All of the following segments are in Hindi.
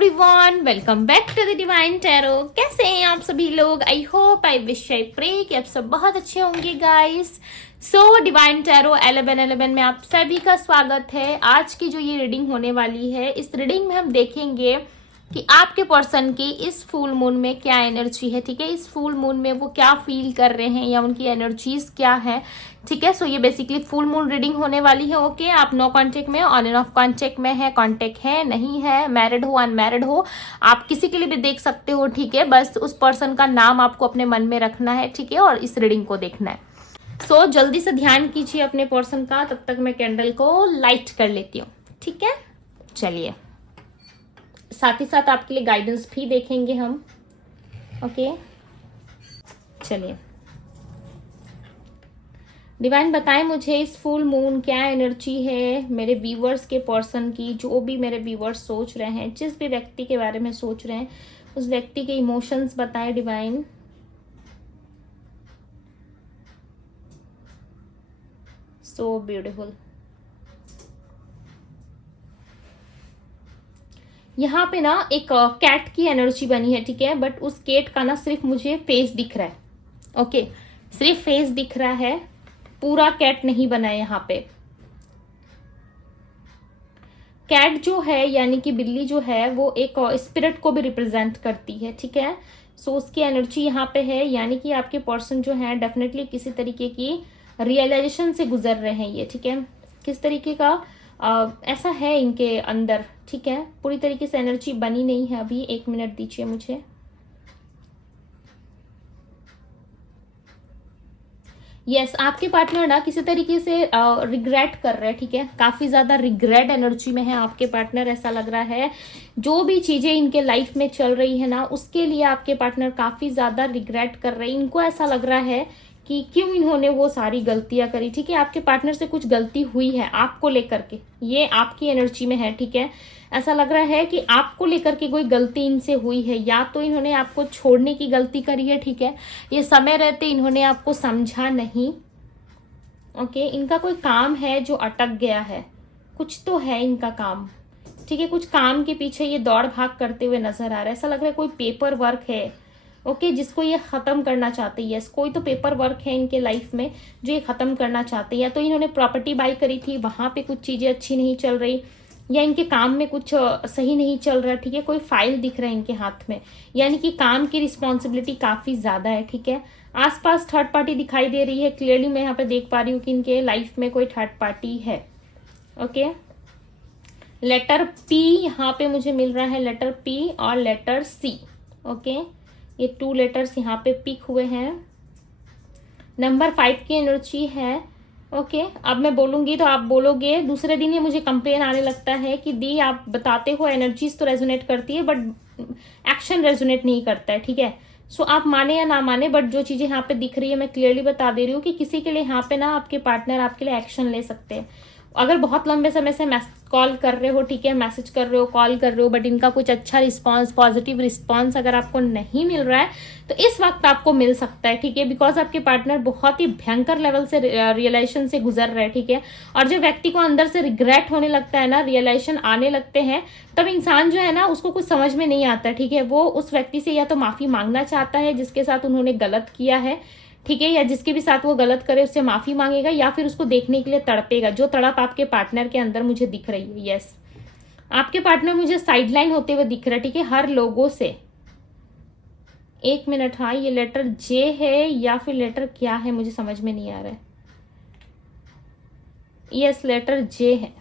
Everyone, welcome back to the divine tarot. कैसे हैं आप सभी लोग? I hope, I wish, I pray कि आप सब बहुत अच्छे होंगे गाइस। सो डिवाइन टैरो 1111 में आप सभी का स्वागत है। आज की जो ये रीडिंग होने वाली है, इस रीडिंग में हम देखेंगे कि आपके पर्सन की इस फुल मून में क्या एनर्जी है। ठीक है, इस फुल मून में वो क्या फील कर रहे हैं या उनकी एनर्जीज क्या है। ठीक है, सो ये बेसिकली फुल मून रीडिंग होने वाली है। ओके, आप नो कांटेक्ट में, ऑन एंड ऑफ कांटेक्ट में है, कांटेक्ट है नहीं है, मैरिड हो अनमैरिड हो, आप किसी के लिए भी देख सकते हो। ठीक है, बस उस पर्सन का नाम आपको अपने मन में रखना है। ठीक है, और इस रीडिंग को देखना है। सो जल्दी से ध्यान कीजिए अपने पर्सन का, तब तक मैं कैंडल को लाइट कर लेती हूँ। ठीक है, चलिए, साथ ही साथ आपके लिए गाइडेंस भी देखेंगे हम। ओके, चलिए डिवाइन बताएं मुझे इस फुल मून क्या एनर्जी है मेरे व्यूवर्स के पर्सन की। जो भी मेरे व्यूवर्स सोच रहे हैं, जिस भी व्यक्ति के बारे में सोच रहे हैं, उस व्यक्ति के इमोशंस बताएं डिवाइन। So beautiful. यहाँ पे ना एक कैट की एनर्जी बनी है। ठीक है, बट उस कैट का ना सिर्फ मुझे फेस दिख रहा है। ओके, सिर्फ फेस दिख रहा है, पूरा कैट नहीं बना है। यहाँ पे कैट जो है यानी कि बिल्ली जो है वो एक स्पिरिट को भी रिप्रेजेंट करती है। ठीक है, सो उसकी एनर्जी यहाँ पे है, यानी कि आपके पर्सन जो है डेफिनेटली किसी तरीके की रियलाइजेशन से गुजर रहे हैं ये। ठीक है, किस तरीके का ऐसा है इनके अंदर। ठीक है, पूरी तरीके से एनर्जी बनी नहीं है अभी। 1 मिनट दीजिए मुझे। यस, आपके पार्टनर ना किसी तरीके से रिग्रेट कर रहे हैं। ठीक है, काफी ज्यादा रिग्रेट एनर्जी में है आपके पार्टनर। ऐसा लग रहा है जो भी चीजें इनके लाइफ में चल रही है ना, उसके लिए आपके पार्टनर काफी ज्यादा रिग्रेट कर रहे हैं। इनको ऐसा लग रहा है कि क्यों इन्होंने वो सारी गलतियां करी। ठीक है, आपके पार्टनर से कुछ गलती हुई है आपको लेकर के, ये आपकी एनर्जी में है। ठीक है, ऐसा लग रहा है कि आपको लेकर के कोई गलती इनसे हुई है, या तो इन्होंने आपको छोड़ने की गलती करी है। ठीक है, ये समय रहते इन्होंने आपको समझा नहीं। ओके, इनका कोई काम है जो अटक गया है, कुछ तो है इनका काम। ठीक है, कुछ काम के पीछे ये दौड़ भाग करते हुए नजर आ रहा है। ऐसा लग रहा है कोई पेपर वर्क है, ओके, जिसको ये खत्म करना चाहते हैं। कोई तो पेपर वर्क है इनके लाइफ में जो ये खत्म करना चाहते हैं। या तो इन्होंने प्रॉपर्टी बाई करी थी, वहां पे कुछ चीजें अच्छी नहीं चल रही, या इनके काम में कुछ सही नहीं चल रहा। ठीक है, कोई फाइल दिख रहा है इनके हाथ में, यानी कि काम की रिस्पॉन्सिबिलिटी काफी ज्यादा है। ठीक है, आसपास थर्ड पार्टी दिखाई दे रही है। क्लियरली मैं यहाँ पे देख पा रही हूँ कि इनके लाइफ में कोई थर्ड पार्टी है। ओके, लेटर पी यहाँ पे मुझे मिल रहा है, लेटर पी और लेटर सी। ओके, ये 2 लेटर्स यहाँ पे पिक हुए हैं। नंबर 5 की एनर्जी है। ओके, अब मैं बोलूंगी तो आप बोलोगे। दूसरे दिन ये मुझे कंप्लेन आने लगता है कि दी आप बताते हो, एनर्जीज तो रेजोनेट करती है बट एक्शन रेजोनेट नहीं करता है। ठीक है, सो आप माने या ना माने, बट जो चीजें यहाँ पे दिख रही है मैं क्लियरली बता दे रही हूँ कि किसी के लिए यहाँ पे ना आपके पार्टनर आपके लिए एक्शन ले सकते हैं। अगर बहुत लंबे समय से कॉल कर रहे हो, ठीक है, मैसेज कर रहे हो, कॉल कर रहे हो, बट इनका कुछ अच्छा रिस्पांस, पॉजिटिव रिस्पांस अगर आपको नहीं मिल रहा है तो इस वक्त आपको मिल सकता है। ठीक है, बिकॉज आपके पार्टनर बहुत ही भयंकर लेवल से रियलाइजेशन से गुजर रहे हैं। ठीक है, और जब व्यक्ति को अंदर से रिग्रेट होने लगता है ना, रियलाइजेशन आने लगते हैं, तब इंसान जो है ना उसको कुछ समझ में नहीं आता। ठीक है, वो उस व्यक्ति से या तो माफी मांगना चाहता है जिसके साथ उन्होंने गलत किया है। ठीक है, या जिसके भी साथ वो गलत करे उससे माफी मांगेगा, या फिर उसको देखने के लिए तड़पेगा। जो तड़प आपके पार्टनर के अंदर मुझे दिख रही है। यस, आपके पार्टनर मुझे साइडलाइन होते हुए दिख रहा है। ठीक है, हर लोगों से। 1 मिनट, हाँ, ये लेटर जे है या फिर लेटर क्या है मुझे समझ में नहीं आ रहा है। यस, लेटर जे है।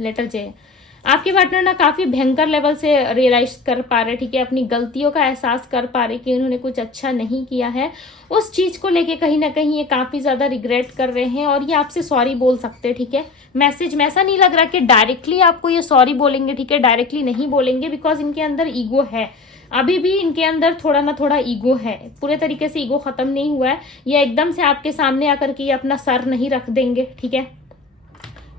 लेटर जे है। आपके पार्टनर ना काफी भयंकर लेवल से रियलाइज कर पा रहे, ठीक है, अपनी गलतियों का एहसास कर पा रहे कि उन्होंने कुछ अच्छा नहीं किया है। उस चीज को लेके कहीं ना कहीं ये काफी ज्यादा रिग्रेट कर रहे हैं और ये आपसे सॉरी बोल सकते हैं। ठीक है, मैसेज में ऐसा नहीं लग रहा कि डायरेक्टली आपको ये सॉरी बोलेंगे। ठीक है, डायरेक्टली नहीं बोलेंगे, बिकॉज इनके अंदर ईगो है। अभी भी इनके अंदर थोड़ा ना थोड़ा ईगो है, पूरे तरीके से ईगो खत्म नहीं हुआ है। ये एकदम से आपके सामने आकर के ये अपना सर नहीं रख देंगे। ठीक है,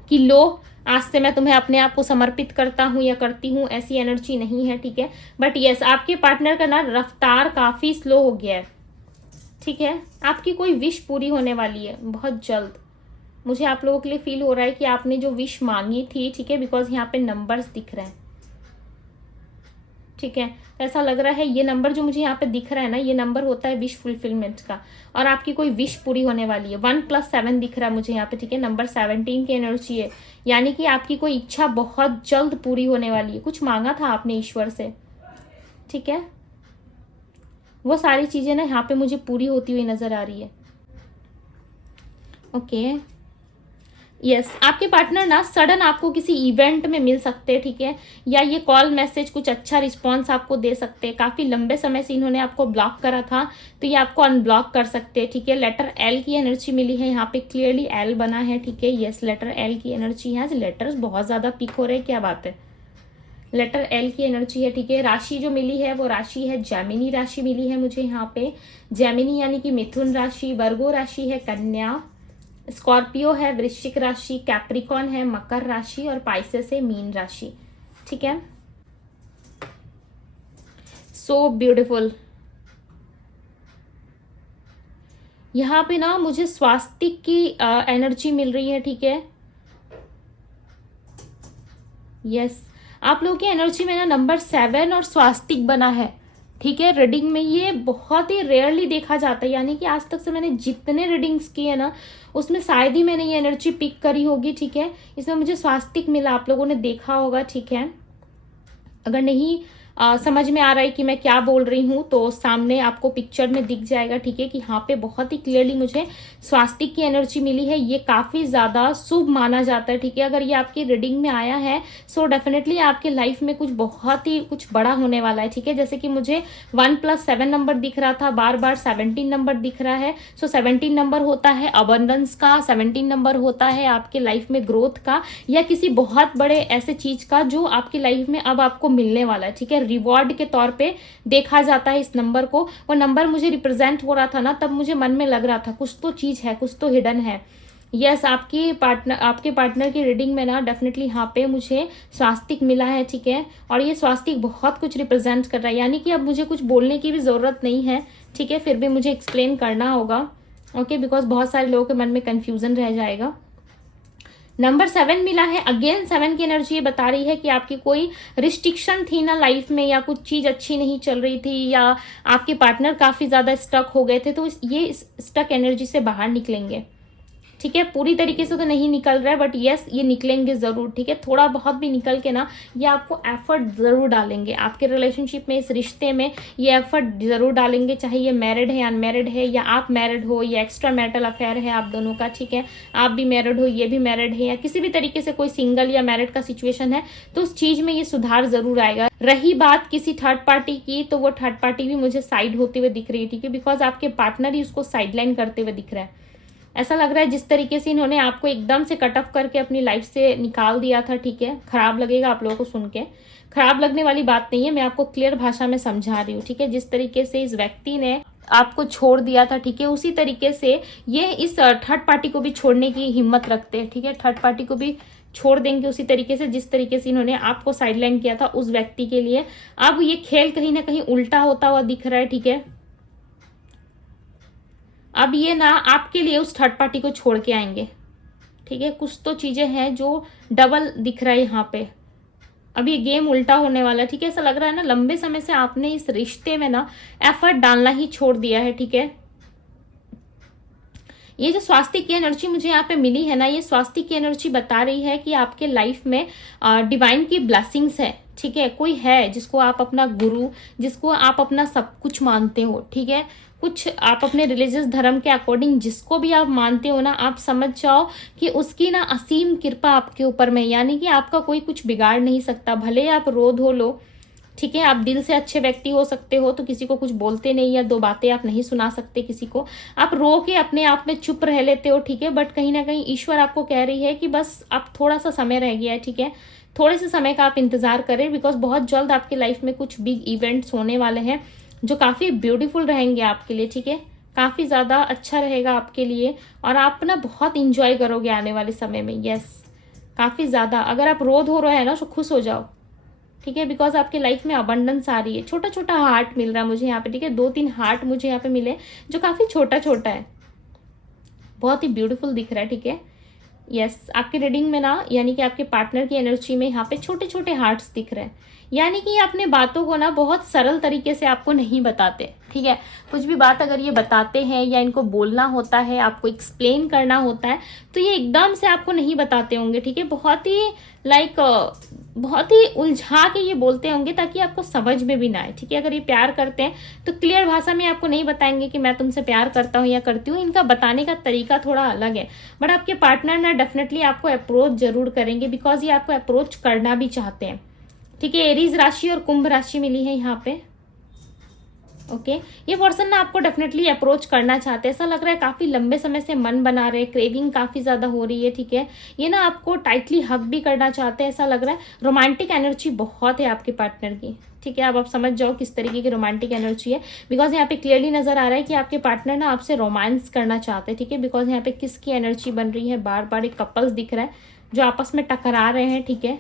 कि लो आज से मैं तुम्हें अपने आप को समर्पित करता हूं या करती हूं, ऐसी एनर्जी नहीं है। ठीक है, बट यस, आपके पार्टनर का ना रफ्तार काफी स्लो हो गया है। ठीक है, आपकी कोई विश पूरी होने वाली है बहुत जल्द। मुझे आप लोगों के लिए फील हो रहा है कि आपने जो विश मांगी थी, ठीक है, बिकॉज यहाँ पे नंबर्स दिख रहे हैं। ठीक है। ऐसा लग रहा है ये नंबर जो मुझे यहाँ पे दिख रहा है ना, ये नंबर होता है विश फुलफिलमेंट का, और आपकी कोई विश पूरी होने वाली है। 1+7 दिख रहा है मुझे यहाँ पे, ठीक है। नंबर 17 की एनर्जी है, यानी कि आपकी कोई इच्छा बहुत जल्द पूरी होने वाली है। कुछ मांगा था आपने ईश्वर से, ठीक है, वो सारी चीजें ना यहाँ पे मुझे पूरी होती हुई नजर आ रही है। ओके, यस, आपके पार्टनर ना सडन आपको किसी इवेंट में मिल सकते हैं, ठीक है, या ये कॉल मैसेज कुछ अच्छा रिस्पॉन्स आपको दे सकते हैं। काफी लंबे समय से इन्होंने आपको ब्लॉक करा था, तो ये आपको अनब्लॉक कर सकते हैं, ठीक है। लेटर एल की एनर्जी मिली है यहाँ पे, क्लियरली एल बना है, ठीक है। यस, लेटर एल की एनर्जी है। लेटर्स बहुत ज्यादा पिक हो रहे हैं, क्या बात है। लेटर एल की एनर्जी है, ठीक है। राशि जो मिली है वो राशि है जेमिनी राशि मिली है मुझे यहाँ पे। जेमिनी यानी कि मिथुन राशि, वर्गो राशि है कन्या, स्कॉर्पियो है वृश्चिक राशि, कैप्रिकॉन है मकर राशि, और पाइसेस है मीन राशि, ठीक है। So beautiful. यहाँ पे ना मुझे स्वास्तिक की एनर्जी मिल रही है, ठीक है। यस, आप लोगों की एनर्जी में ना नंबर 7 और स्वास्तिक बना है, ठीक है। रीडिंग में ये बहुत ही रेयरली देखा जाता है, यानी कि आज तक से मैंने जितने रीडिंग्स किए ना उसमें शायद ही मैंने ये एनर्जी पिक करी होगी, ठीक है। इसमें मुझे स्वास्तिक मिला, आप लोगों ने देखा होगा, ठीक है। अगर नहीं समझ में आ रहा है कि मैं क्या बोल रही हूँ तो सामने आपको पिक्चर में दिख जाएगा, ठीक है, कि यहाँ पे बहुत ही क्लियरली मुझे स्वास्तिक की एनर्जी मिली है। ये काफी ज्यादा शुभ माना जाता है, ठीक है। अगर ये आपकी रीडिंग में आया है सो डेफिनेटली आपके लाइफ में कुछ बहुत ही कुछ बड़ा होने वाला है, ठीक है। जैसे कि मुझे 1+7 नंबर दिख रहा था, बार बार 17 नंबर दिख रहा है। सो 17 नंबर होता है अबंडेंस का, 17 नंबर होता है आपके लाइफ में ग्रोथ का, या किसी बहुत बड़े ऐसे चीज का जो आपकी लाइफ में अब आपको मिलने वाला है, ठीक है। रिवॉर्ड के तौर पे देखा जाता है इस नंबर को। वो नंबर मुझे रिप्रेजेंट हो रहा था ना, तब मुझे मन में लग रहा था कुछ तो चीज है, कुछ तो हिडन है। यस, आपके पार्टनर की रीडिंग में ना डेफिनेटली यहाँ पे मुझे स्वास्तिक मिला है, ठीक है। और ये स्वास्तिक बहुत कुछ रिप्रेजेंट कर रहा है, यानी कि अब मुझे कुछ बोलने की भी जरूरत नहीं है, ठीक है। फिर भी मुझे एक्सप्लेन करना होगा, ओके, बिकॉज बहुत सारे लोगों के मन में कंफ्यूजन रह जाएगा। नंबर 7 मिला है, अगेन 7 की एनर्जी ये बता रही है कि आपकी कोई रिस्ट्रिक्शन थी ना लाइफ में, या कुछ चीज अच्छी नहीं चल रही थी, या आपके पार्टनर काफी ज्यादा स्टक हो गए थे, तो ये इस स्टक एनर्जी से बाहर निकलेंगे, ठीक है। पूरी तरीके से तो नहीं निकल रहा है, बट यस ये निकलेंगे जरूर, ठीक है। थोड़ा बहुत भी निकल के ना ये आपको एफर्ट जरूर डालेंगे आपके रिलेशनशिप में, इस रिश्ते में ये एफर्ट जरूर डालेंगे, चाहे ये मैरिड है, अनमैरिड है, या आप मैरिड हो, या एक्स्ट्रा मैरिटल अफेयर है आप दोनों का, ठीक है। आप भी मैरिड हो, ये भी मैरिड है, या किसी भी तरीके से कोई सिंगल या मैरिड का सिचुएशन है, तो उस चीज में ये सुधार जरूर आएगा। रही बात किसी थर्ड पार्टी की, तो वो थर्ड पार्टी भी मुझे साइड होते हुए दिख रही है, ठीक है, बिकॉज आपके पार्टनर ही उसको साइडलाइन करते हुए दिख रहा है। ऐसा लग रहा है जिस तरीके से इन्होंने आपको एकदम से कट ऑफ करके अपनी लाइफ से निकाल दिया था, ठीक है। खराब लगेगा आप लोगों को सुन के, खराब लगने वाली बात नहीं है, मैं आपको क्लियर भाषा में समझा रही हूँ, ठीक है। जिस तरीके से इस व्यक्ति ने आपको छोड़ दिया था, ठीक है, उसी तरीके से ये इस थर्ड पार्टी को भी छोड़ने की हिम्मत रखते हैं, ठीक है। थर्ड पार्टी को भी छोड़ देंगे उसी तरीके से जिस तरीके से इन्होंने आपको साइडलाइन किया था उस व्यक्ति के लिए। अब ये खेल कहीं ना कहीं उल्टा होता हुआ दिख रहा है, ठीक है। अब ये ना आपके लिए उस थर्ड पार्टी को छोड़ के आएंगे, ठीक है। कुछ तो चीजें हैं जो डबल दिख रहा है यहाँ पे, अब ये गेम उल्टा होने वाला है, ठीक है। ऐसा लग रहा है ना लंबे समय से आपने इस रिश्ते में ना एफर्ट डालना ही छोड़ दिया है, ठीक है। ये जो स्वास्थ्य की एनर्जी मुझे यहाँ पे मिली है ना, ये स्वास्थ्य की एनर्जी बता रही है कि आपके लाइफ में डिवाइन की ब्लेसिंग्स है, ठीक है। कोई है जिसको आप अपना गुरु, जिसको आप अपना सब कुछ मानते हो, ठीक है। कुछ आप अपने रिलीजियस धर्म के अकॉर्डिंग जिसको भी आप मानते हो ना, आप समझ जाओ कि उसकी ना असीम कृपा आपके ऊपर में, यानी कि आपका कोई कुछ बिगाड़ नहीं सकता। भले आप रो धो लो, ठीक है, आप दिल से अच्छे व्यक्ति हो सकते हो तो किसी को कुछ बोलते नहीं, या दो बातें आप नहीं सुना सकते किसी को, आप रो के अपने आप में चुप रह लेते हो, ठीक है। बट कहीं ना कहीं ईश्वर आपको कह रही है कि बस अब थोड़ा सा समय रह गया है, ठीक है। थोड़े से समय का आप इंतजार करें, बिकॉज बहुत जल्द आपकी लाइफ में कुछ बिग इवेंट्स होने वाले हैं जो काफी ब्यूटीफुल रहेंगे आपके लिए, ठीक है। काफी ज्यादा अच्छा रहेगा आपके लिए और आप ना बहुत इंजॉय करोगे आने वाले समय में। यस, काफी ज्यादा। अगर आप रो धो रहे हैं ना तो खुश हो जाओ, ठीक है, बिकॉज आपकी लाइफ में अबंडेंस आ रही है। छोटा छोटा हार्ट मिल रहा है मुझे यहाँ पे, ठीक है। 2-3 हार्ट मुझे यहाँ पे मिले जो काफी छोटा छोटा है, बहुत ही ब्यूटीफुल दिख रहा है, ठीक है। यस, आपकी रीडिंग में ना यानी कि आपके पार्टनर की एनर्जी में यहाँ पे छोटे छोटे हार्ट्स दिख रहे हैं, यानी कि ये अपने बातों को ना बहुत सरल तरीके से आपको नहीं बताते, ठीक है। कुछ भी बात अगर ये बताते हैं या इनको बोलना होता है, आपको एक्सप्लेन करना होता है, तो ये एकदम से आपको नहीं बताते होंगे, ठीक है। बहुत ही बहुत ही उलझा के ये बोलते होंगे ताकि आपको समझ में भी ना आए, ठीक है। अगर ये प्यार करते हैं तो क्लियर भाषा में आपको नहीं बताएंगे कि मैं तुमसे प्यार करता हूँ या करती हूँ, इनका बताने का तरीका थोड़ा अलग है। बट आपके पार्टनर ना डेफिनेटली आपको अप्रोच जरूर करेंगे, बिकॉज ये आपको अप्रोच करना भी चाहते हैं, ठीक है। एरीज राशि और कुंभ राशि मिली है यहाँ पे, ओके। ये पर्सन ना आपको डेफिनेटली अप्रोच करना चाहते हैं, ऐसा लग रहा है काफी लंबे समय से मन बना रहे, क्रेविंग काफी ज्यादा हो रही है, ठीक है। ये ना आपको टाइटली हग भी करना चाहते हैं, ऐसा लग रहा है। रोमांटिक एनर्जी बहुत है आपके पार्टनर की, ठीक है। अब आप समझ जाओ किस तरीके की रोमांटिक एनर्जी है, बिकॉज यहाँ पे क्लियरली नजर आ रहा है कि आपके पार्टनर ना आपसे रोमांस करना चाहते हैं, ठीक है। बिकॉज यहाँ पे किसकी एनर्जी बन रही है, बार बार एक कपल्स दिख रहा है जो आपस में टकरा रहे हैं, ठीक है।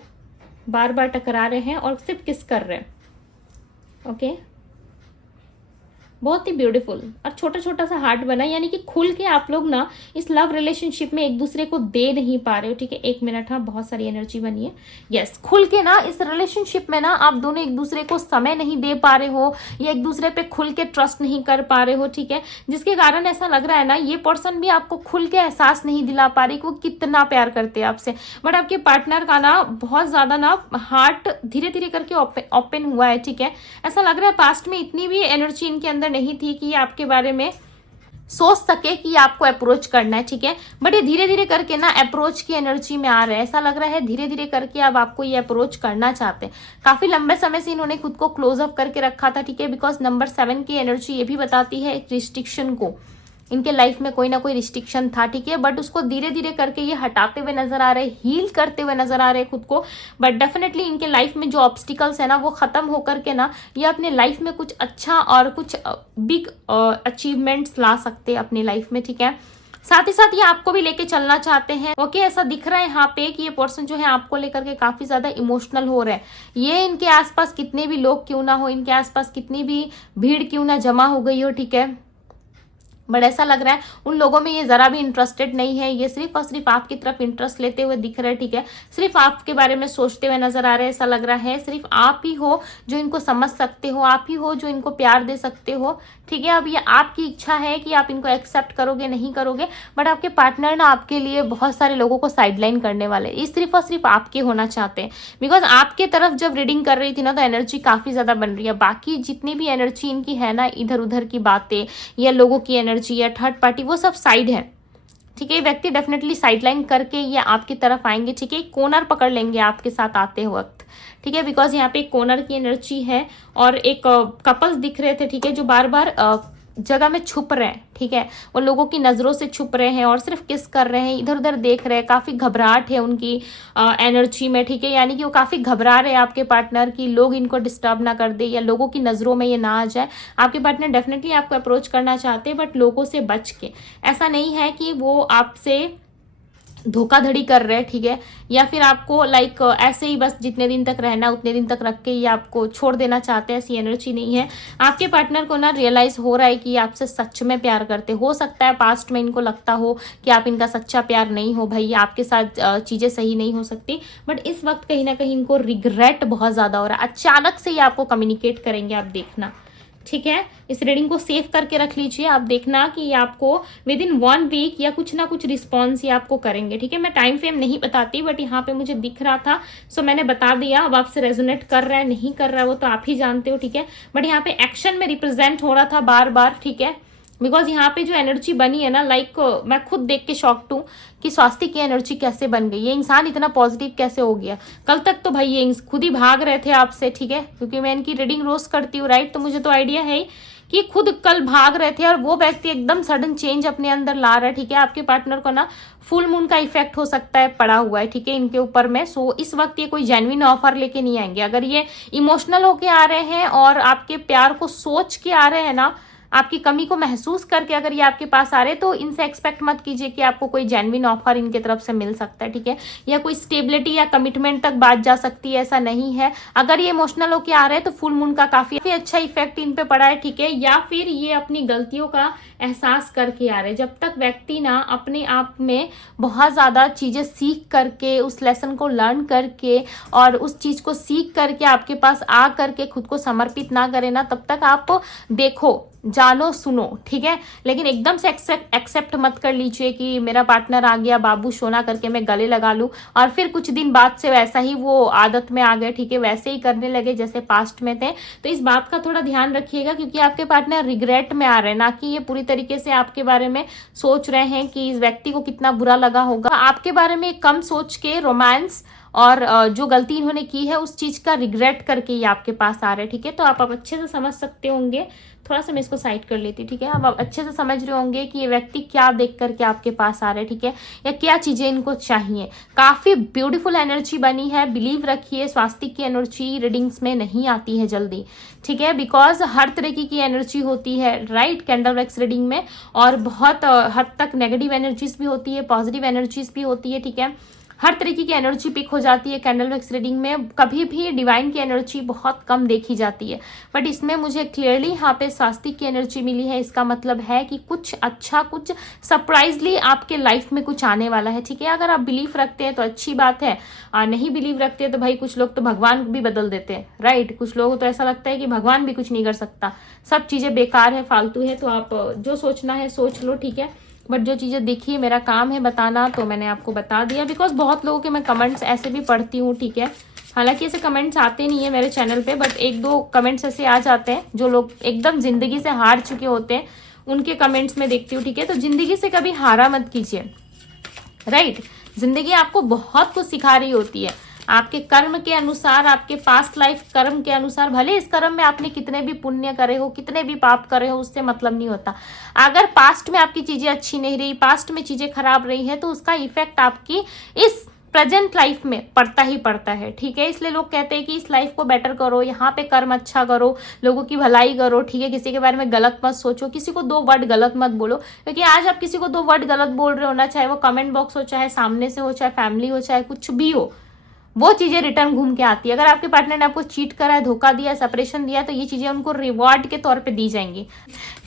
बार बार टकरा रहे हैं और सिर्फ किस कर रहे हैं, ओके। बहुत ही ब्यूटीफुल और छोटा छोटा सा हार्ट बना, यानी कि खुल के आप लोग ना इस लव रिलेशनशिप में एक दूसरे को दे नहीं पा रहे हो, ठीक है। एक मिनट, हाँ, बहुत सारी एनर्जी बनी है, यस। खुल के ना इस रिलेशनशिप में ना आप दोनों एक दूसरे को समय नहीं दे पा रहे हो या एक दूसरे पे खुल के ट्रस्ट नहीं कर पा रहे हो, ठीक है। जिसके कारण ऐसा लग रहा है ना ये पर्सन भी आपको खुल के एहसास नहीं दिला पा रही कि वो कितना प्यार करते हैं आपसे। बट आपके पार्टनर का ना बहुत ज्यादा ना हार्ट धीरे धीरे करके ओपन हुआ है, ठीक है। ऐसा लग रहा है पास्ट में इतनी भी एनर्जी इनके अंदर नहीं थी कि ये आपके बारे में सोच सके कि आपको अप्रोच करना है, ठीक है। बट ये धीरे धीरे करके ना अप्रोच की एनर्जी में आ रहे हैं, ऐसा लग रहा है धीरे धीरे करके अब आपको ये अप्रोच करना चाहते हैं। काफी लंबे समय से इन्होंने खुद को क्लोज अप करके रखा था, ठीक है। बिकॉज नंबर 7 की एनर्जी ये भी बताती है एक रिस्ट्रिक्शन को, इनके लाइफ में कोई ना कोई रिस्ट्रिक्शन था, ठीक है। बट उसको धीरे धीरे करके ये हटाते हुए नजर आ रहे, हील करते हुए नजर आ रहे खुद को। बट डेफिनेटली इनके लाइफ में जो ऑब्स्टिकल्स है ना वो खत्म होकर के ना ये अपने लाइफ में कुछ अच्छा और कुछ बिग अचीवमेंट्स ला सकते हैं अपनी लाइफ में, ठीक है। साथ ही साथ ये आपको भी लेके चलना चाहते हैं, ओके। ऐसा दिख रहा है यहाँ पे कि ये पर्सन जो है आपको लेकर के काफी ज्यादा इमोशनल हो रहा है। ये इनके आसपास कितने भी लोग क्यों ना हो, इनके आसपास कितनी भी भीड़ क्यों ना जमा हो गई हो, ठीक है। बट ऐसा लग रहा है उन लोगों में ये जरा भी इंटरेस्टेड नहीं है, ये सिर्फ और सिर्फ आपकी तरफ इंटरेस्ट लेते हुए दिख रहे हैं, ठीक है। सिर्फ आपके बारे में सोचते हुए नजर आ रहे हैं, ऐसा लग रहा है सिर्फ आप ही हो जो इनको समझ सकते हो, आप ही हो जो इनको प्यार दे सकते हो, ठीक है। अब ये आपकी इच्छा है कि आप इनको एक्सेप्ट करोगे नहीं करोगे, बट आपके पार्टनर ना आपके लिए बहुत सारे लोगों को साइडलाइन करने वाले, ये सिर्फ और सिर्फ आपके होना चाहते हैं। बिकॉज आपके तरफ जब रीडिंग कर रही थी ना तो एनर्जी काफी ज्यादा बन रही है, बाकी जितनी भी एनर्जी इनकी है ना इधर उधर की बातें या लोगों की एनर्जी या थर्ड पार्टी वो सब साइड है, ठीक है। व्यक्ति डेफिनेटली साइडलाइन करके ये आपकी तरफ आएंगे, ठीक है। कोनर पकड़ लेंगे आपके साथ आते वक्त, ठीक है। बिकॉज यहाँ पे एक कोनर की एनर्जी है और एक कपल्स दिख रहे थे, ठीक है, जो बार बार जगह में छुप रहे हैं, ठीक है। वो लोगों की नजरों से छुप रहे हैं और सिर्फ किस कर रहे हैं, इधर उधर देख रहे हैं, काफी घबराहट है उनकी एनर्जी में, ठीक है। यानी कि वो काफी घबरा रहे हैं आपके पार्टनर की लोग इनको डिस्टर्ब ना कर दे या लोगों की नजरों में ये ना आ जाए। आपके पार्टनर डेफिनेटली आपको अप्रोच करना चाहते हैं बट लोगों से बच के, ऐसा नहीं है कि वो आपसे धोखाधड़ी कर रहे हैं, ठीक है, या फिर आपको लाइक ऐसे ही बस जितने दिन तक रहना उतने दिन तक रख के ये आपको छोड़ देना चाहते हैं, ऐसी एनर्जी नहीं है। आपके पार्टनर को ना रियलाइज हो रहा है कि ये आपसे सच में प्यार करते, हो सकता है पास्ट में इनको लगता हो कि आप इनका सच्चा प्यार नहीं हो, भाई आपके साथ चीजें सही नहीं हो सकती, बट इस वक्त कहीं ना कहीं इनको रिग्रेट बहुत ज्यादा हो रहा है। अचानक से ये आपको कम्युनिकेट करेंगे, आप देखना, ठीक है। इस रीडिंग को सेव करके रख लीजिए, आप देखना कि आपको विद इन 1 वीक या कुछ ना कुछ रिस्पॉन्स ये आपको करेंगे, ठीक है। मैं टाइम फ्रेम नहीं बताती बट यहाँ पे मुझे दिख रहा था सो मैंने बता दिया। अब आपसे रेजोनेट कर रहा है नहीं कर रहा है वो तो आप ही जानते हो, ठीक है। बट यहाँ पे एक्शन में रिप्रेजेंट हो रहा था बार बार, ठीक है। बिकॉज यहाँ पे जो एनर्जी बनी है ना लाइक मैं खुद देख के शॉक्ड हूँ कि स्वास्थ्य की एनर्जी कैसे बन गई, ये इंसान इतना पॉजिटिव कैसे हो गया। कल तक तो भाई ये खुद ही भाग रहे थे आपसे, ठीक है, क्योंकि मैं इनकी रीडिंग रोज करती हूँ, राइट। तो मुझे तो आइडिया है कि खुद कल भाग रहे थे और वो व्यक्ति एकदम सडन चेंज अपने अंदर ला रहा है, ठीक है। आपके पार्टनर को ना फुल मून का इफेक्ट हो सकता है पड़ा हुआ है, ठीक है, इनके ऊपर में। सो इस वक्त ये कोई जेन्युइन ऑफर लेके नहीं आएंगे। अगर ये इमोशनल होके आ रहे हैं और आपके प्यार को सोच के आ रहे हैं ना, आपकी कमी को महसूस करके अगर ये आपके पास आ रहे तो इनसे एक्सपेक्ट मत कीजिए कि आपको कोई जेन्युइन ऑफर इनके तरफ से मिल सकता है, ठीक है, या कोई स्टेबिलिटी या कमिटमेंट तक बात जा सकती है, ऐसा नहीं है। अगर ये इमोशनल होके आ रहे हैं तो फुल मून का काफी अच्छा इफेक्ट इन पे पड़ा है, ठीक है, या फिर ये अपनी गलतियों का एहसास करके आ रहे हैं। जब तक व्यक्ति ना अपने आप में बहुत ज्यादा चीजें सीख करके, उस लेसन को लर्न करके और उस चीज को सीख करके आपके पास आ करके खुद को समर्पित ना करे ना, तब तक आप देखो, जानो, सुनो, ठीक है, लेकिन एकदम से एक्सेप्ट मत कर लीजिए कि मेरा पार्टनर आ गया बाबू सोना करके मैं गले लगा लूं और फिर कुछ दिन बाद से वैसा ही वो आदत में आ गए, ठीक है, वैसे ही करने लगे जैसे पास्ट में थे। तो इस बात का थोड़ा ध्यान रखिएगा, क्योंकि आपके पार्टनर रिग्रेट में आ रहे हैं, ना कि ये पूरी तरीके से आपके बारे में सोच रहे हैं कि इस व्यक्ति को कितना बुरा लगा होगा। आपके बारे में कम सोच के रोमांस और जो गलती इन्होंने की है उस चीज का रिग्रेट करके ये आपके पास आ रहे हैं, ठीक है। तो आप अच्छे से समझ सकते होंगे, थोड़ा सा मैं इसको साइड कर लेती, ठीक है। अब आप अच्छे से समझ रहे होंगे कि ये व्यक्ति क्या देख करके आपके पास आ रहे हैं, ठीक है, या क्या चीजें इनको चाहिए। काफी ब्यूटीफुल एनर्जी बनी है, बिलीव रखिए, स्वास्तिक की एनर्जी रीडिंग्स में नहीं आती है जल्दी, ठीक है, बिकॉज हर तरीके की एनर्जी होती है, राइट, कैंडल वैक्स रीडिंग में, और बहुत हद तक नेगेटिव एनर्जीज भी होती है, पॉजिटिव एनर्जीज भी होती है, ठीक है, हर तरीके की एनर्जी पिक हो जाती है कैंडल वैक्स रीडिंग में। कभी भी डिवाइन की एनर्जी बहुत कम देखी जाती है, बट इसमें मुझे क्लियरली यहाँ पे स्वास्तिक की एनर्जी मिली है। इसका मतलब है कि कुछ अच्छा, कुछ सरप्राइजली आपके लाइफ में कुछ आने वाला है, ठीक है। अगर आप बिलीव रखते हैं तो अच्छी बात है, नहीं बिलीव रखते हैं तो भाई कुछ लोग तो भगवान भी बदल देते हैं, राइट, कुछ लोगों को तो ऐसा लगता है कि भगवान भी कुछ नहीं कर सकता, सब चीजें बेकार है, फालतू है। तो आप जो सोचना है सोच लो, ठीक है, बट जो चीज़ें देखिए, मेरा काम है बताना, तो मैंने आपको बता दिया। बिकॉज बहुत लोगों के मैं कमेंट्स ऐसे भी पढ़ती हूँ, ठीक है, हालांकि ऐसे कमेंट्स आते नहीं है मेरे चैनल पे, बट एक दो कमेंट्स ऐसे आ जाते हैं जो लोग एकदम जिंदगी से हार चुके होते हैं, उनके कमेंट्स में देखती हूँ, ठीक है। तो जिंदगी से कभी हारा मत कीजिए, राइट, जिंदगी आपको बहुत कुछ सिखा रही होती है, आपके कर्म के अनुसार, आपके पास्ट लाइफ कर्म के अनुसार। भले इस कर्म में आपने कितने भी पुण्य करे हो, कितने भी पाप करे हो, उससे मतलब नहीं होता। अगर पास्ट में आपकी चीजें अच्छी नहीं रही, पास्ट में चीजें खराब रही है, तो उसका इफेक्ट आपकी इस प्रेजेंट लाइफ में पड़ता ही पड़ता है, ठीक है। इसलिए लोग कहते हैं कि इस लाइफ को बेटर करो, यहाँ पे कर्म अच्छा करो, लोगों की भलाई करो, ठीक है, किसी के बारे में गलत मत सोचो, किसी को दो वर्ड गलत मत बोलो, क्योंकि आज आप किसी को दो वर्ड गलत बोल रहे हो ना, चाहे वो कमेंट बॉक्स हो, चाहे सामने से हो, चाहे फैमिली हो, चाहे कुछ भी हो, वो चीजें रिटर्न घूम के आती है। अगर आपके पार्टनर ने आपको चीट करा है, धोखा दिया, सेपरेशन दिया, तो ये चीजें उनको रिवॉर्ड के तौर पे दी जाएंगी।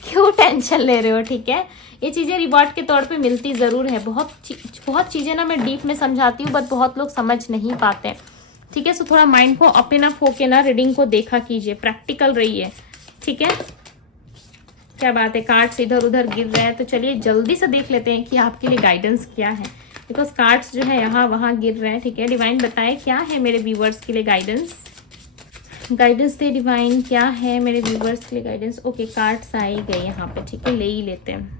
क्यों टेंशन ले रहे हो, ठीक है, ये चीजें रिवॉर्ड के तौर पे मिलती जरूर है। बहुत चीजें ना मैं डीप में समझाती हूँ, बट बहुत लोग समझ नहीं पाते, ठीक है। सो थोड़ा माइंड को ओपन अप होके ना रीडिंग को देखा कीजिए, प्रैक्टिकल रहिए, ठीक है। क्या बात है, कार्ड्स इधर उधर गिर रहे हैं, तो चलिए जल्दी से देख लेते हैं कि आपके लिए गाइडेंस क्या है, बिकॉज कार्ड्स जो है यहाँ वहाँ गिर रहे हैं, ठीक है। डिवाइन बताए क्या है मेरे व्यूवर्स के लिए गाइडेंस, गाइडेंस दे डिवाइन, क्या है मेरे व्यूवर्स के लिए गाइडेंस। ओके, कार्ड्स आ ही गए यहाँ पे, ठीक है, ले ही लेते हैं।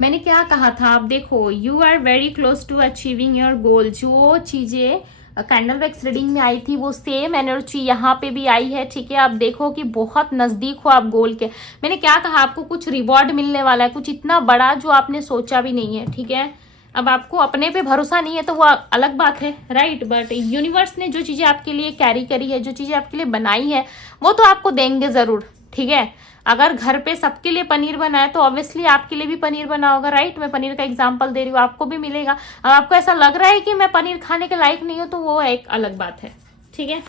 मैंने क्या कहा था, आप देखो, you are very close to achieving your goal. जो चीजें कैंडल वैक्स रीडिंग में आई थी वो सेम एनर्जी यहाँ पे भी आई है, ठीक है। आप देखो कि बहुत नजदीक हो आप गोल के। मैंने क्या कहा, आपको कुछ रिवॉर्ड मिलने वाला है, कुछ इतना बड़ा जो आपने सोचा भी नहीं है, ठीक है। अब आपको अपने पे भरोसा नहीं है तो वो अलग बात है, राइट, बट यूनिवर्स ने जो चीजें आपके लिए कैरी करी है, जो चीजें आपके लिए बनाई है, वो तो आपको देंगे जरूर, ठीक है। अगर घर पे सबके लिए पनीर बना है तो ऑब्वियसली आपके लिए भी पनीर बना होगा, राइट, मैं पनीर का एग्जांपल दे रही हूँ, आपको भी मिलेगा। अब आपको ऐसा लग रहा है कि मैं पनीर खाने के लायक नहीं हूं, तो वो एक अलग बात है, ठीक है।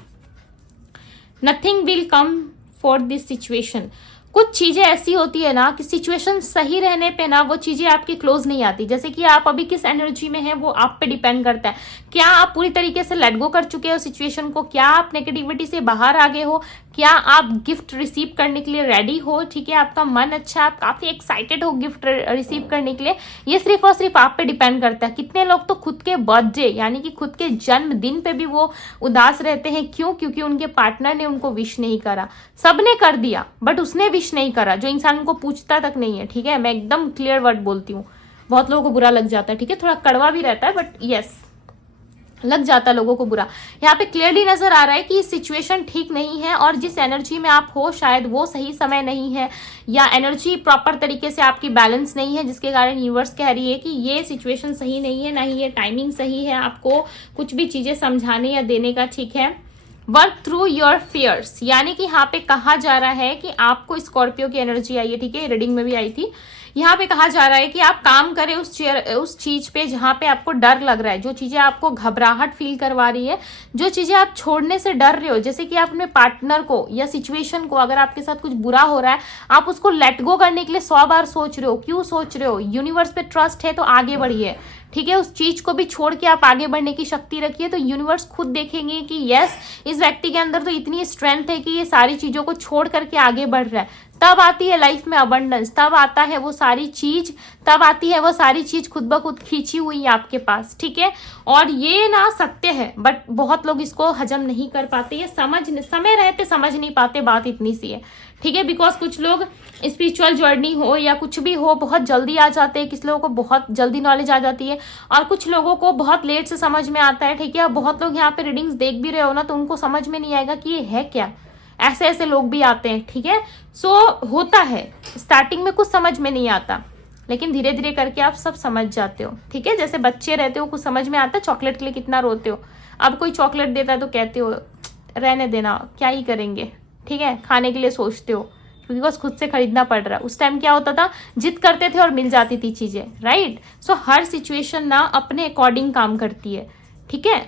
Nothing will come for this situation. कुछ चीजें ऐसी होती है ना कि सिचुएशन सही रहने पे ना वो चीजें आपके क्लोज नहीं आती। जैसे कि आप अभी किस एनर्जी में हैं वो आप पे डिपेंड करता है। क्या आप पूरी तरीके से लेट गो कर चुके हो सिचुएशन को, क्या आप नेगेटिविटी से बाहर आ गए हो, क्या आप गिफ्ट रिसीव करने के लिए रेडी हो, ठीक है, आपका मन अच्छा, आप काफी एक्साइटेड हो गिफ्ट रिसीव करने के लिए। ये सिर्फ और सिर्फ आप पे डिपेंड करता है। कितने लोग तो खुद के बर्थडे यानी कि खुद के जन्मदिन पे भी वो उदास रहते हैं, क्यों? क्योंकि उनके पार्टनर ने उनको विश नहीं करा। सबने कर दिया बट उसने विश नहीं करा, जो इंसान को पूछता तक नहीं है, ठीक है। मैं एकदम क्लियर वर्ड बोलती हूँ, बहुत लोगों को बुरा लग जाता है, ठीक है, थोड़ा कड़वा भी रहता है बट यस, लग जाता है लोगों को बुरा। यहाँ पे क्लियरली नजर आ रहा है कि सिचुएशन ठीक नहीं है और जिस एनर्जी में आप हो शायद वो सही समय नहीं है, या एनर्जी प्रॉपर तरीके से आपकी बैलेंस नहीं है, जिसके कारण यूनिवर्स कह रही है कि ये सिचुएशन सही नहीं है, ना ही ये टाइमिंग सही है आपको कुछ भी चीजें समझाने या देने का, ठीक है। वर्क थ्रू योर फियर्स, यानी कि यहाँ पे कहा जा रहा है कि आपको स्कॉर्पियो की एनर्जी आई है, ठीक है, रीडिंग में भी आई थी। यहाँ पे कहा जा रहा है कि आप काम करें उस चीज पे जहाँ पे आपको डर लग रहा है, जो चीजें आपको घबराहट फील करवा रही है, जो चीजें आप छोड़ने से डर रहे हो, जैसे कि आप अपने पार्टनर को या सिचुएशन को, अगर आपके साथ कुछ बुरा हो रहा है, आप उसको लेट गो करने के लिए 100 बार सोच रहे हो। क्यों सोच रहे हो? यूनिवर्स पे ट्रस्ट है तो आगे बढ़िए, ठीक है। उस चीज को भी छोड़ के आप आगे बढ़ने की शक्ति रखिए, तो यूनिवर्स खुद देखेंगे कि यस, इस व्यक्ति के अंदर तो इतनी स्ट्रेंथ है कि ये सारी चीजों को छोड़ करके आगे बढ़ रहा है। तब आती है लाइफ में अबंडेंस, तब आता है वो सारी चीज, तब आती है वो सारी चीज खुद ब खुद खींची हुई है आपके पास, ठीक है। और ये ना सत्य है, बट बहुत लोग इसको हजम नहीं कर पाते, ये समय रहते समझ नहीं पाते, बात इतनी सी है, ठीक है। बिकॉज कुछ लोग स्पिरिचुअल जर्नी हो या कुछ भी हो बहुत जल्दी आ जाते हैं, किसी लोगों को बहुत जल्दी नॉलेज आ जाती है और कुछ लोगों को बहुत लेट से समझ में आता है, ठीक है। बहुत लोग यहाँ पे रीडिंग्स देख भी रहे हो ना, तो उनको समझ में नहीं आएगा कि ये है क्या, ऐसे ऐसे लोग भी आते हैं, ठीक है। सो होता है, स्टार्टिंग में कुछ समझ में नहीं आता, लेकिन धीरे धीरे करके आप सब समझ जाते हो, ठीक है। जैसे बच्चे रहते हो, कुछ समझ में आता है, चॉकलेट के लिए कितना रोते हो, अब कोई चॉकलेट देता है तो कहते हो रहने देना, क्या ही करेंगे, ठीक है, खाने के लिए सोचते हो क्योंकि बस खुद से खरीदना पड़ रहा है। उस टाइम क्या होता था, जिद करते थे और मिल जाती थी चीजें, राइट। सो हर सिचुएशन ना अपने अकॉर्डिंग काम करती है, ठीक है,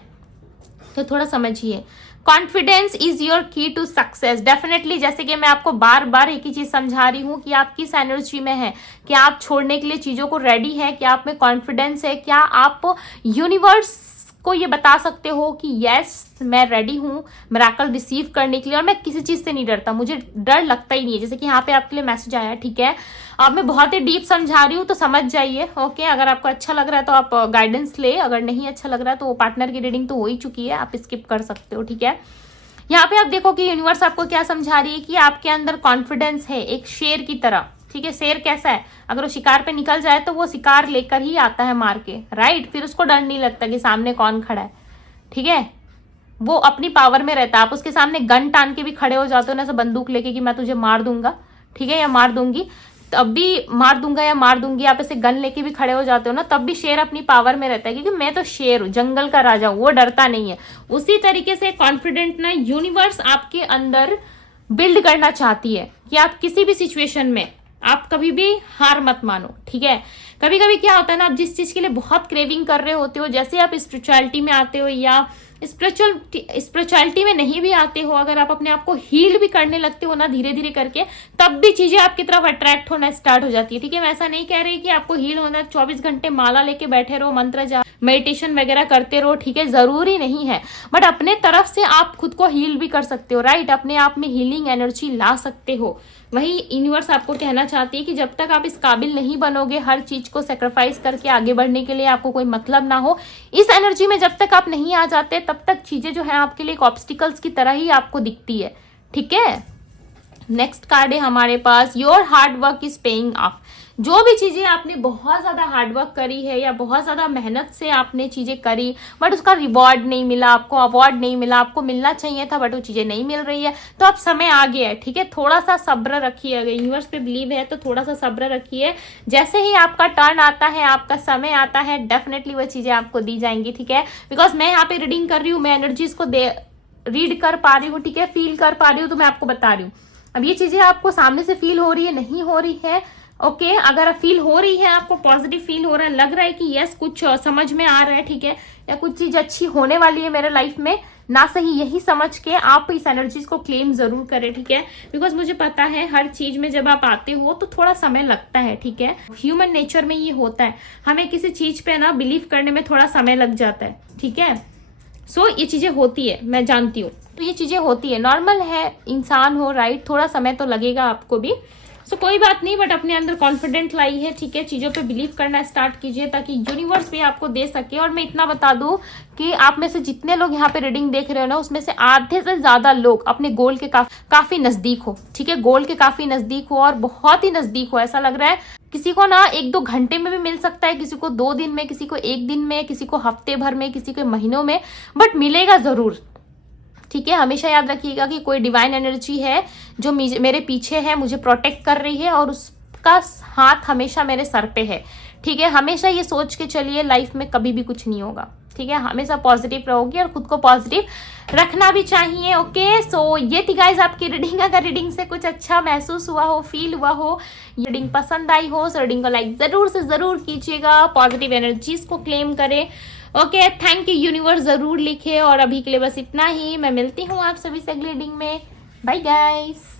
तो थोड़ा समझिए। कॉन्फिडेंस इज योर की टू सक्सेस, डेफिनेटली, जैसे कि मैं आपको बार बार एक ही चीज समझा रही हूँ कि आप किस एनर्जी में है, क्या आप छोड़ने के लिए चीजों को रेडी है, क्या आप में कॉन्फिडेंस है, क्या आप यूनिवर्स को ये बता सकते हो कि यस मैं रेडी हूँ मिरेकल रिसीव करने के लिए और मैं किसी चीज से नहीं डरता, मुझे डर लगता ही नहीं है। जैसे कि यहाँ पे आपके लिए मैसेज आया, ठीक है। अब मैं बहुत ही डीप समझा रही हूँ तो समझ जाइए, ओके। अगर आपको अच्छा लग रहा है तो आप गाइडेंस ले, अगर नहीं अच्छा लग रहा है तो पार्टनर की रीडिंग तो हो ही चुकी है, आप स्किप कर सकते हो, ठीक है। यहाँ पे आप देखो कि यूनिवर्स आपको क्या समझा रही है कि आपके अंदर कॉन्फिडेंस है एक शेर की तरह, ठीक है। शेर कैसा है, अगर वो शिकार पे निकल जाए तो वो शिकार लेकर ही आता है मार के, राइट। फिर उसको डर नहीं लगता कि सामने कौन खड़ा है, ठीक है, वो अपनी पावर में रहता है। आप उसके सामने गन टान के भी खड़े हो जाते हो ना, ऐसा बंदूक लेके कि मैं तुझे मार दूंगा, ठीक है, या मार दूंगी, तब भी मार दूंगा या मार दूंगी, आप ऐसे गन लेके भी खड़े हो जाते हो ना, तब भी शेर अपनी पावर में रहता है क्योंकि मैं तो शेर हूँ, जंगल का राजा हूँ, वो डरता नहीं है। उसी तरीके से कॉन्फिडेंट ना यूनिवर्स आपके अंदर बिल्ड करना चाहती है कि आप किसी भी सिचुएशन में आप कभी भी हार मत मानो, ठीक है। कभी कभी क्या होता है ना, आप जिस चीज के लिए बहुत क्रेविंग कर रहे होते हो, जैसे आप स्पिरिचुअलिटी में आते हो या स्पिरिचुअलिटी में नहीं भी आते हो, अगर आप अपने आप को हील भी करने लगते हो ना धीरे धीरे करके, तब भी चीजें आपकी तरफ अट्रैक्ट होना स्टार्ट हो जाती है, ठीक है। मैं ऐसा नहीं कह रही कि आपको हील होना 24 घंटे माला लेके बैठे रहो, मंत्र जाप मेडिटेशन वगैरह करते रहो, ठीक है, जरूरी नहीं है, बट अपने तरफ से आप खुद को हील भी कर सकते हो, राइट। अपने आप में हीलिंग एनर्जी ला सकते हो। वही यूनिवर्स आपको कहना चाहती है कि जब तक आप इस काबिल नहीं बनोगे हर चीज को सेक्रीफाइस करके आगे बढ़ने के लिए, आपको कोई मतलब ना हो, इस एनर्जी में जब तक आप नहीं आ जाते तब तक चीजें जो है आपके लिए एक ऑब्स्टिकल्स की तरह ही आपको दिखती है, ठीक है। नेक्स्ट कार्ड है हमारे पास, your hard work is paying off. जो भी चीजें आपने बहुत ज्यादा हार्डवर्क करी है या बहुत ज्यादा मेहनत से आपने चीजें करी बट उसका रिवॉर्ड नहीं मिला, आपको अवार्ड नहीं मिला, आपको मिलना चाहिए था बट वो चीजें नहीं मिल रही है, तो अब समय आ गया है, ठीक है। थोड़ा सा सब्र रखिए, अगर यूनिवर्स पे बिलीव है तो थोड़ा सा सब्र रखिए। जैसे ही आपका टर्न आता है, आपका समय आता है, डेफिनेटली वो चीजें आपको दी जाएंगी, ठीक है। बिकॉज मैं यहाँ पे रीडिंग कर रही हूँ, मैं एनर्जीज को रीड कर पा रही हूँ, ठीक है, फील कर पा रही हूँ, तो मैं आपको बता रही हूँ। अब ये चीजें आपको सामने से फील हो रही है, नहीं हो रही है, ओके। अगर फील हो रही है, आपको पॉजिटिव फील हो रहा है, लग रहा है कि यस कुछ समझ में आ रहा है, ठीक है, या कुछ चीज अच्छी होने वाली है मेरे लाइफ में, ना सही यही समझ के आप इस एनर्जीज को क्लेम जरूर करें, ठीक है। बिकॉज मुझे पता है हर चीज में जब आप आते हो तो थोड़ा समय लगता है, ठीक है। ह्यूमन नेचर में ये होता है, हमें किसी चीज पे ना बिलीव करने में थोड़ा समय लग जाता है, ठीक है। सो ये चीजें होती है, मैं जानती हूँ, तो ये चीजें होती है, नॉर्मल है, इंसान हो, राइट, थोड़ा समय तो लगेगा आपको भी। सो कोई बात नहीं, बट अपने अंदर कॉन्फिडेंट लाई है, ठीक है। चीजों पे बिलीव करना स्टार्ट कीजिए ताकि यूनिवर्स भी आपको दे सके। और मैं इतना बता दूं कि आप में से जितने लोग यहाँ पे रीडिंग देख रहे हो ना, उसमें से आधे से ज्यादा लोग अपने गोल के काफी नजदीक हो, ठीक है, गोल के काफी नजदीक हो और बहुत ही नजदीक हो। ऐसा लग रहा है किसी को ना 1-2 घंटे में भी मिल सकता है, किसी को 2 दिन में, किसी को 1 दिन में, किसी को हफ्ते भर में, किसी को महीनों में, बट मिलेगा जरूर, ठीक है। हमेशा याद रखिएगा कि कोई डिवाइन एनर्जी है जो मेरे पीछे है, मुझे प्रोटेक्ट कर रही है और उसका हाथ हमेशा मेरे सर पे है, ठीक है। हमेशा ये सोच के चलिए लाइफ में कभी भी कुछ नहीं होगा, ठीक है, हमेशा पॉजिटिव रहोगी और खुद को पॉजिटिव रखना भी चाहिए। ओके, सो ये थी गाइज आपकी रीडिंग। अगर रीडिंग से कुछ अच्छा महसूस हुआ हो, फील हुआ हो, रीडिंग पसंद आई हो, तो रीडिंग को लाइक जरूर से जरूर कीजिएगा, पॉजिटिव एनर्जीज को क्लेम करें। ओके, थैंक यू यूनिवर्स जरूर लिखे। और अभी के लिए बस इतना ही, मैं मिलती हूँ आप सभी से अगली रीडिंग में। Bye guys.